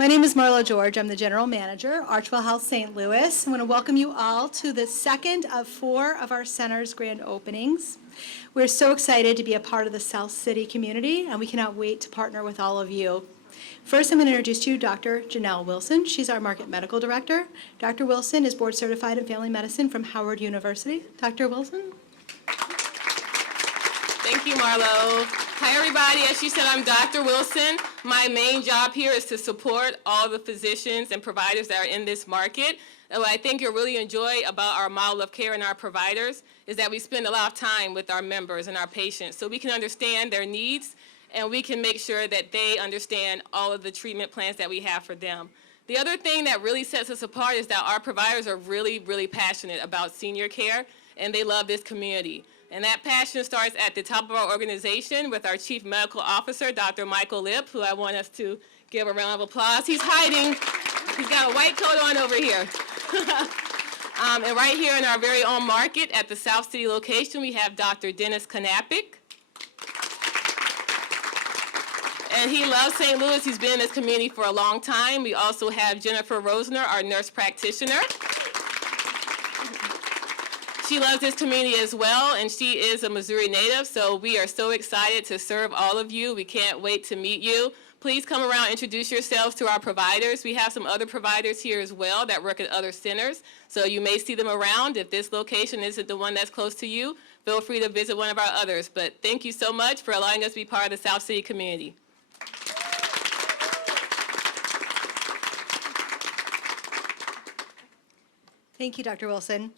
My name is Marla George. I'm the General Manager, ArchWell Health St. Louis. I want to welcome you all to the second of 4 of our center's grand openings. We're so excited to be a part of the South City community, and we cannot wait to partner with all of you. First, I'm going to introduce to you Dr. Janelle Wilson. She's our Market Medical Director. Dr. Wilson is board certified in family medicine from Howard University. Dr. Wilson? Thank you, Marlo. Hi, everybody. As she said, I'm Dr. Wilson. My main job here is to support all the physicians and providers that are in this market. And what I think you'll really enjoy about our model of care and our providers is that we spend a lot of time with our members and our patients so we can understand their needs and we can make sure that they understand all of the treatment plans that we have for them. The other thing that really sets us apart is that our providers are really, really passionate about senior care, and they love this community. And that passion starts at the top of our organization with our Chief Medical Officer, Dr. Michael Lipp, who I want us to give a round of applause. He's hiding. He's got a white coat on over here. And right here in our very own market at the South City location, we have Dr. Dennis Knappich. And he loves St. Louis. He's been in this community for a long time. We also have Jennifer Rosner, our nurse practitioner. She loves this community as well, and she is a Missouri native, so we are so excited to serve all of you. We can't wait to meet you. Please come around, introduce yourselves to our providers. We have some other providers here as well that work at other centers, so you may see them around. If this location isn't the one that's close to you, feel free to visit one of our others. But thank you so much for allowing us to be part of the South City community. Thank you, Dr. Wilson.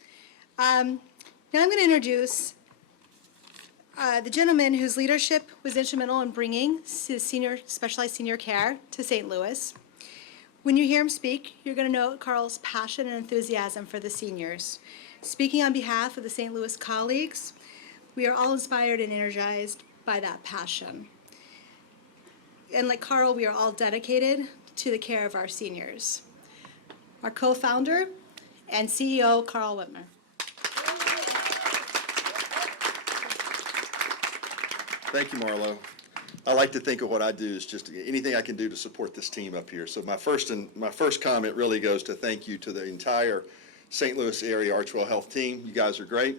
Now I'm going to introduce the gentleman whose leadership was instrumental in bringing specialized senior care to St. Louis. When you hear him speak, you're going to note Carl's passion and enthusiasm for the seniors. Speaking on behalf of the St. Louis colleagues, we are all inspired and energized by that passion. And like Carl, we are all dedicated to the care of our seniors. Our co-founder and CEO, Carl Whitmer. Thank you, Marlo. I like to think of what I do as just anything I can do to support this team up here. So my first comment really goes to thank you to the entire St. Louis area ArchWell Health team. You guys are great.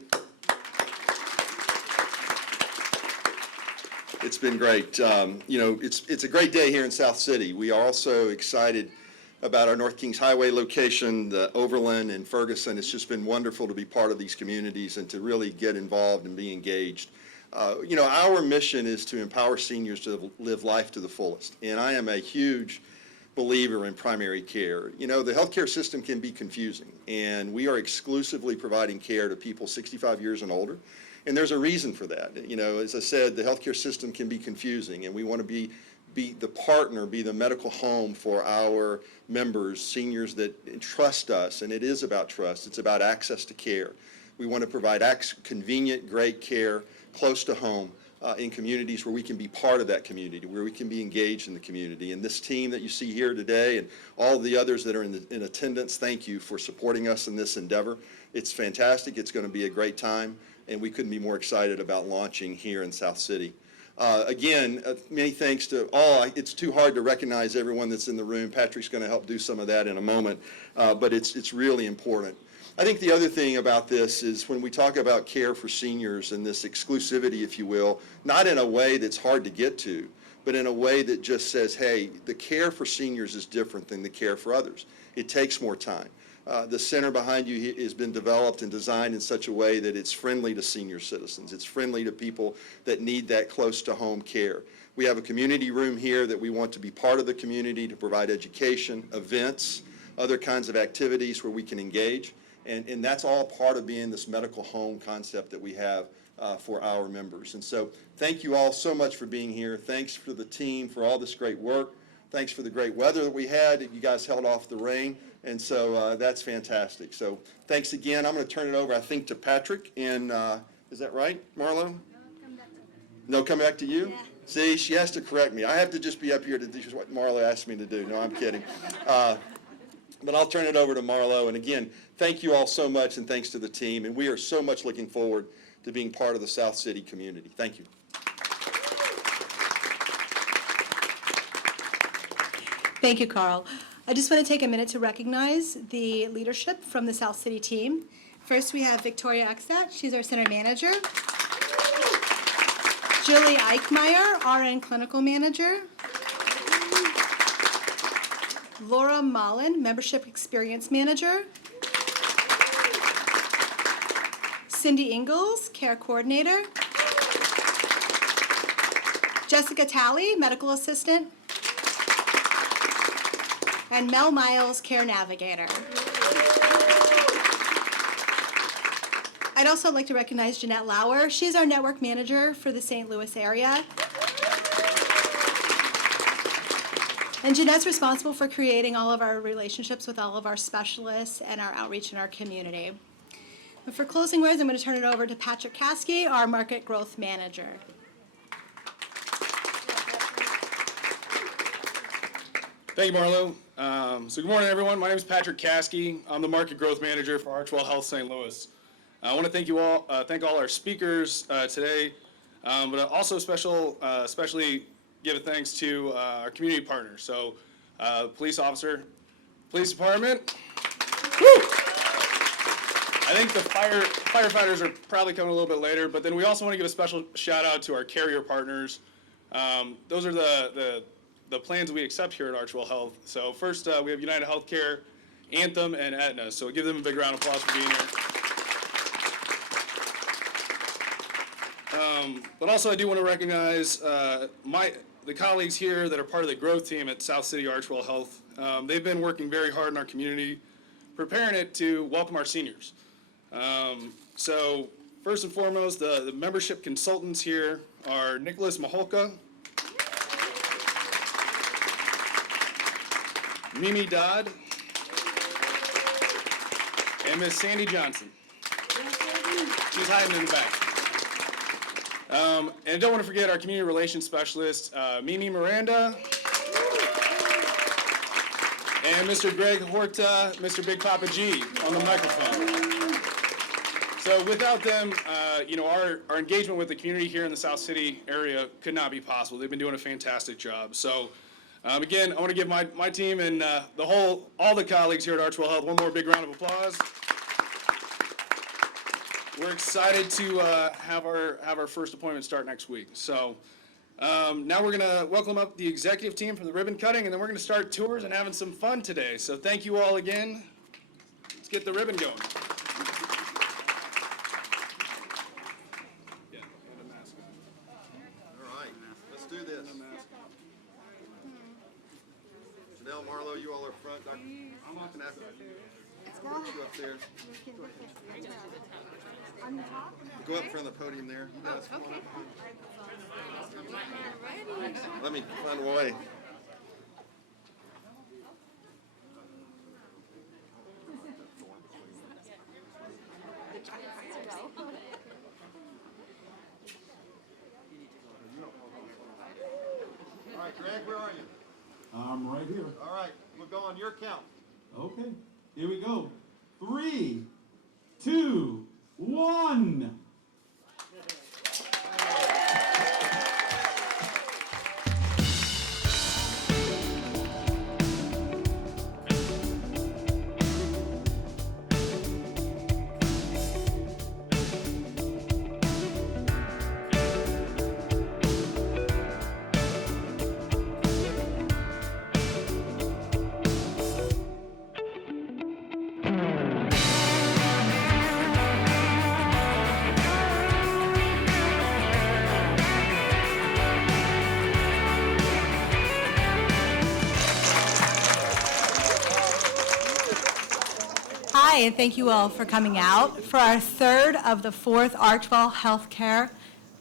It's been great. You know, it's a great day here in South City. We are also excited about our North Kings Highway location, the Overland and Ferguson. It's just been wonderful to be part of these communities and to really get involved and be engaged. You know, our mission is to empower seniors to live life to the fullest. And I am a huge believer in primary care. You know, the healthcare system can be confusing, and we are exclusively providing care to people 65 years and older. And there's a reason for that. You know, as I said, the healthcare system can be confusing, and we want to be the partner, be the medical home for our members, seniors that trust us, and it is about trust. It's about access to care. We want to provide convenient, great care close to home in communities where we can be part of that community, where we can be engaged in the community. And this team that you see here today and all the others that are in attendance, thank you for supporting us in this endeavor. It's fantastic. It's going to be a great time, and we couldn't be more excited about launching here in South City. Again, many thanks to all. It's too hard to recognize everyone that's in the room. Patrick's going to help do some of that in a moment, but it's really important. I think the other thing about this is when we talk about care for seniors and this exclusivity, if you will, not in a way that's hard to get to, but in a way that just says, hey, the care for seniors is different than the care for others. It takes more time. The center behind you has been developed and designed in such a way that it's friendly to senior citizens. It's friendly to people that need that close to home care. We have a community room here that we want to be part of the community to provide education, events, other kinds of activities where we can engage. And that's all part of being this medical home concept that we have for our members. And so thank you all so much for being here. Thanks for the team for all this great work. Thanks for the great weather that we had. You guys held off the rain. And so that's fantastic. So thanks again. I'm going to turn it over, I think, to Patrick. And is that right, Marlo? No, come back to you? Yeah. See, she has to correct me. I have to just be up here to do what Marlo asked me to do. No, I'm kidding. But I'll turn it over to Marlo. And again, thank you all so much, and thanks to the team. And we are so much looking forward to being part of the South City community. Thank you. Thank you, Carl. I just want to take a minute to recognize the leadership from the South City team. First, we have Victoria Exat. She's our center manager. Julie Eichmeyer, RN clinical manager. Laura Mullen, membership experience manager. Cindy Ingalls, care coordinator. Jessica Talley, medical assistant. And Mel Miles, care navigator. I'd also like to recognize Jeanette Lauer. She's our network manager for the St. Louis area. And Jeanette's responsible for creating all of our relationships with all of our specialists and our outreach in our community. But for closing words, I'm going to turn it over to Patrick Caskey, our market growth manager. Thank you, Marlo. So good morning, everyone. My name is Patrick Caskey. I'm the market growth manager for ArchWell Health St. Louis. I want to thank you all, thank all our speakers today, but also especially give a thanks to our community partners. So, police officer, police department. Woo! I think the firefighters are probably coming a little bit later, but then we also want to give a special shout out to our carrier partners. Those are the plans we accept here at ArchWell Health. So first, we have United Healthcare, Anthem, and Aetna. So give them a big round of applause for being here. But also, I do want to recognize the colleagues here that are part of the growth team at South City ArchWell Health. They've been working very hard in our community, preparing it to welcome our seniors. So first and foremost, the membership consultants here are Nicholas Maholka, Mimi Dodd, and Miss Sandy Johnson. She's hiding in the back. And I don't want to forget our community relations specialist, Mimi Miranda, and Mr. Greg Horta, Mr. Big Papa G on the microphone. So without them, our engagement with the community here in the South City area could not be possible. They've been doing a fantastic job. So again, I want to give my team and all the colleagues here at ArchWell Health one more big round of applause. We're excited to have our first appointment start next week. So now we're going to welcome up the executive team for the ribbon cutting, and then we're going to start tours and having some fun today. So thank you all again. Let's get the ribbon going. All right, let's do this. Janelle, Marlo, you all are front. Dr. I'm up and after. You up there. Go up in front of the podium there. You guys. Okay. Let me find a way. All right, Greg, where are you? I'm right here. All right, we'll go on your count. Okay, here we go. 3, 2, 1. Hi, and thank you all for coming out for our third of the fourth ArchWell Healthcare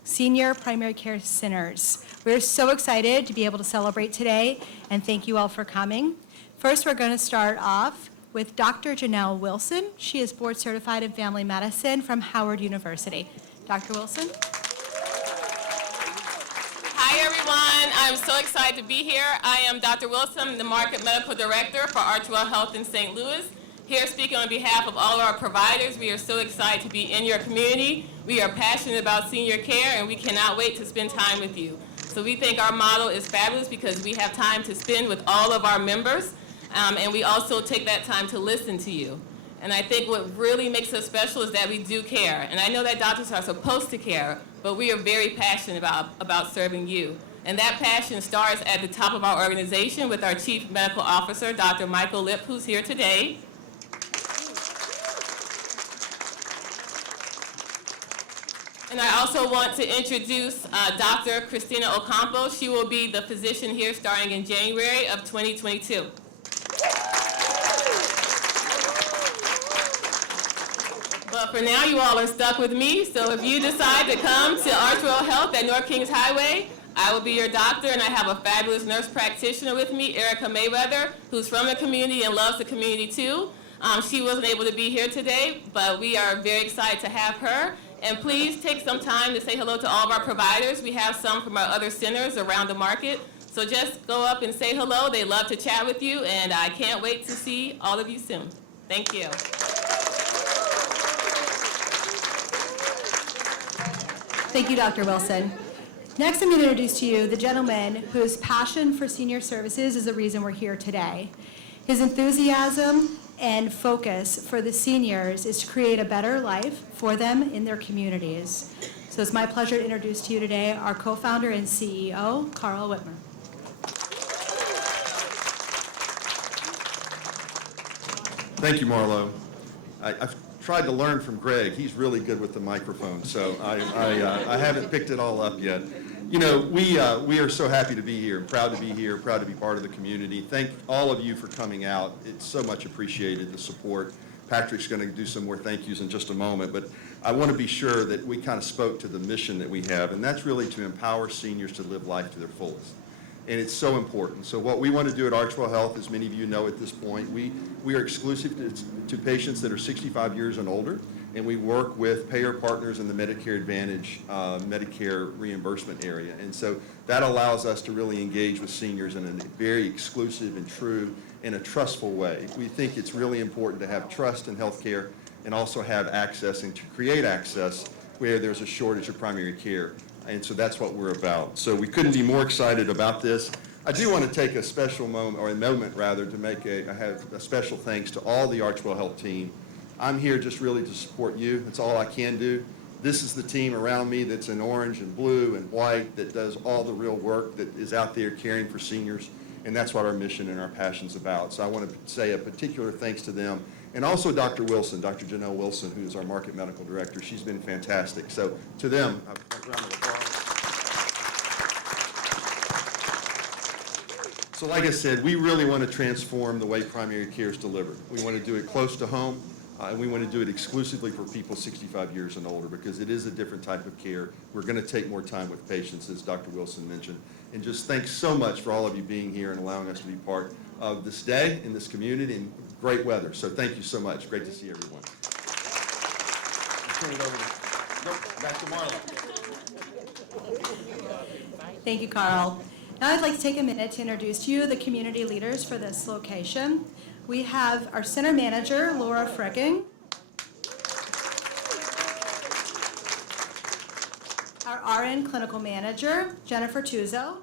Senior Primary Care Centers. We're so excited to be able to celebrate today, and thank you all for coming. First, we're going to start off with Dr. Janelle Wilson. She is board certified in family medicine from Howard University. Dr. Wilson? Hi, everyone. I'm so excited to be here. I am Dr. Wilson, the Market Medical Director for ArchWell Health in St. Louis. Here speaking on behalf of all of our providers, we are so excited to be in your community. We are passionate about senior care, and we cannot wait to spend time with you. So we think our model is fabulous because we have time to spend with all of our members, and we also take that time to listen to you. And I think what really makes us special is that we do care. And I know that doctors are supposed to care, but we are very passionate about serving you. And that passion starts at the top of our organization with our Chief Medical Officer, Dr. Michael Lipp, who's here today. And I also want to introduce Dr. Christina Ocampo. She will be the physician here starting in January of 2022. But for now, you all are stuck with me, so if you decide to come to ArchWell Health at North Kings Highway, I will be your doctor, and I have a fabulous nurse practitioner with me, Erica Mayweather, who's from the community and loves the community too. She wasn't able to be here today, but we are very excited to have her. And please take some time to say hello to all of our providers. We have some from our other centers around the market. So just go up and say hello. They love to chat with you, and I can't wait to see all of you soon. Thank you. Thank you, Dr. Wilson. Next, I'm going to introduce to you the gentleman whose passion for senior services is the reason we're here today. His enthusiasm and focus for the seniors is to create a better life for them in their communities. So it's my pleasure to introduce to you today our co-founder and CEO, Carl Whitmer. Thank you, Marlo. I've tried to learn from Greg. He's really good with the microphone, so I haven't picked it all up yet. You know, we are so happy to be here, proud to be here, proud to be part of the community. Thank all of you for coming out. It's so much appreciated, the support. Patrick's going to do some more thank yous in just a moment, but I want to be sure that we kind of spoke to the mission that we have, and that's really to empower seniors to live life to their fullest. And it's so important. So what we want to do at ArchWell Health, as many of you know at this point, we are exclusive to patients that are 65 years and older, and we work with payer partners in the Medicare Advantage, Medicare reimbursement area. And so that allows us to really engage with seniors in a very exclusive and true and a trustful way. We think it's really important to have trust in healthcare and also have access and to create access where there's a shortage of primary care. And so that's what we're about. So we couldn't be more excited about this. I do want to take a special moment, or a moment rather, to make a special thanks to all the ArchWell Health team. I'm here just really to support you. That's all I can do. This is the team around me that's in orange and blue and white that does all the real work that is out there caring for seniors. And that's what our mission and our passion's about. So I want to say a particular thanks to them. And also Dr. Wilson, Dr. Janelle Wilson, who is our Market Medical Director. She's been fantastic. So to them, a round of applause. So like I said, we really want to transform the way primary care is delivered. We want to do it close to home, and we want to do it exclusively for people 65 years and older because it is a different type of care. We're going to take more time with patients, as Dr. Wilson mentioned. And just thanks so much for all of you being here and allowing us to be part of this day in this community and great weather. So thank you so much. Great to see everyone. Turn it over back to Marla. Thank you, Carl. Now I'd like to take a minute to introduce to you the community leaders for this location. We have our center manager, Laura Fricking, our RN clinical manager, Jennifer Tuzo,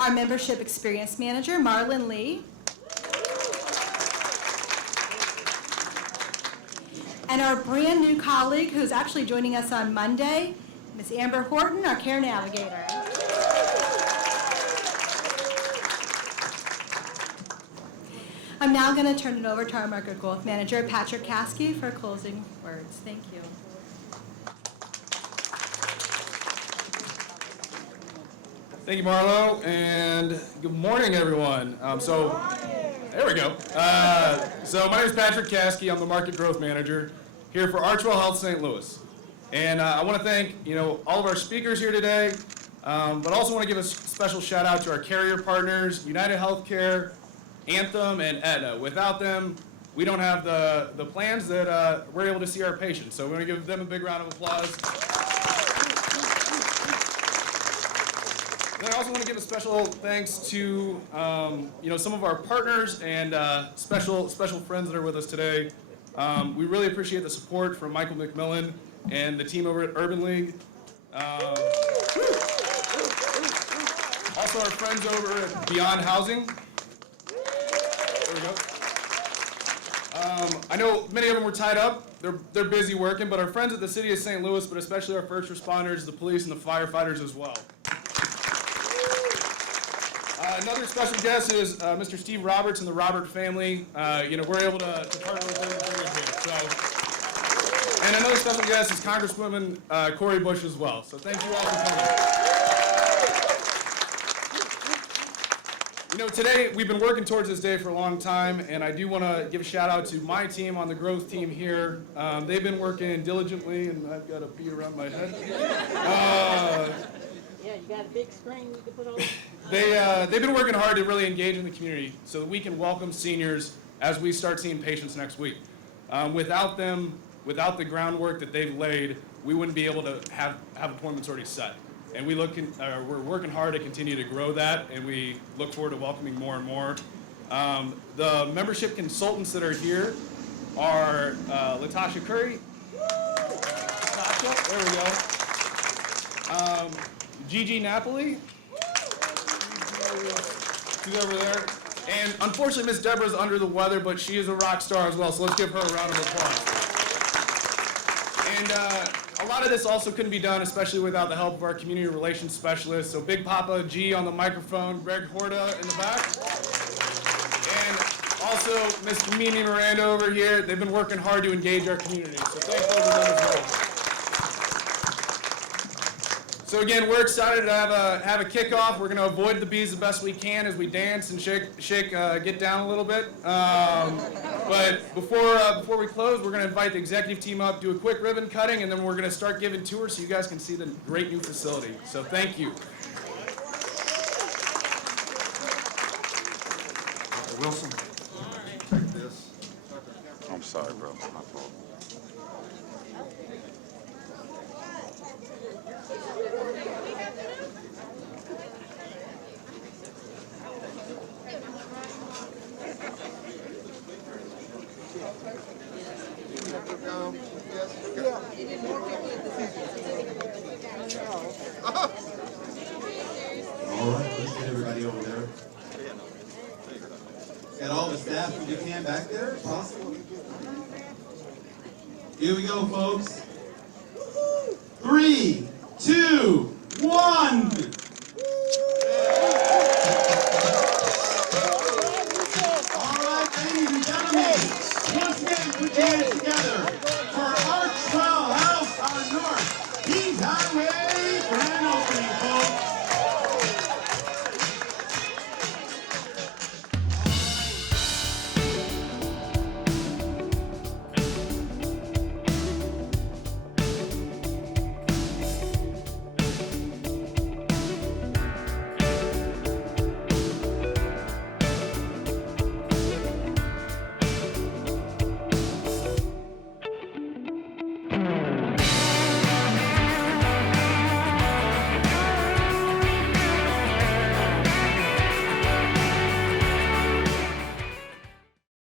our membership experience manager, Marlon Lee, and our brand new colleague who's actually joining us on Monday, Ms. Amber Horton, our care navigator. I'm now going to turn it over to our market growth manager, Patrick Caskey, for closing words. Thank you. Thank you, Marlo, and good morning, everyone. There we go. So my name is Patrick Caskey. I'm the Market Growth Manager here for ArchWell Health St. Louis. And I want to thank, all of our speakers here today, but also want to give a special shout out to our carrier partners, United Healthcare, Anthem, and Aetna. Without them, we don't have the plans that we're able to see our patients. So we're going to give them a big round of applause. And I also want to give a special thanks to some of our partners and special friends that are with us today. We really appreciate the support from Michael McMillan and the team over at Urban League. Also our friends over at Beyond Housing. There we go. I know many of them were tied up. They're busy working, but our friends at the City of St. Louis, but especially our first responders, the police, and the firefighters as well. Another special guest is Mr. Steve Roberts and the Robert family. We're able to partner with them to bring him here. So, and another special guest is Congresswoman Cori Bush as well. So thank you all for coming. Today we've been working towards this day for a long time, and I do want to give a shout out to my team on the growth team here. They've been working diligently, and I've got a bee around my head. Yeah, you got a big screen you can put on. They've been working hard to really engage in the community so that we can welcome seniors as we start seeing patients next week. Without them, without the groundwork that they've laid, we wouldn't be able to have appointments already set. And we're working hard to continue to grow that, and we look forward to welcoming more and more. The membership consultants that are here are Latasha Curry. Latasha, there we go. Gigi Napoli. She's over there. And unfortunately, Miss Deborah's under the weather, but she is a rock star as well, so let's give her a round of applause. And a lot of this also couldn't be done, especially without the help of our community relations specialists. So Big Papa G on the microphone, Greg Horta in the back. And also Miss Mimi Miranda over here. They've been working hard to engage our community, so thankful for them as well. So again, we're excited to have a kickoff. We're going to avoid the bees the best we can as we dance and get down a little bit. But before we close, we're going to invite the executive team up, do a quick ribbon cutting, and then we're going to start giving tours so you guys can see the great new facility. So thank you. Wilson. Take this. I'm sorry, bro. My fault. All right, let's get everybody over there. Got all the staff if you can back there, possible. Here we go, folks.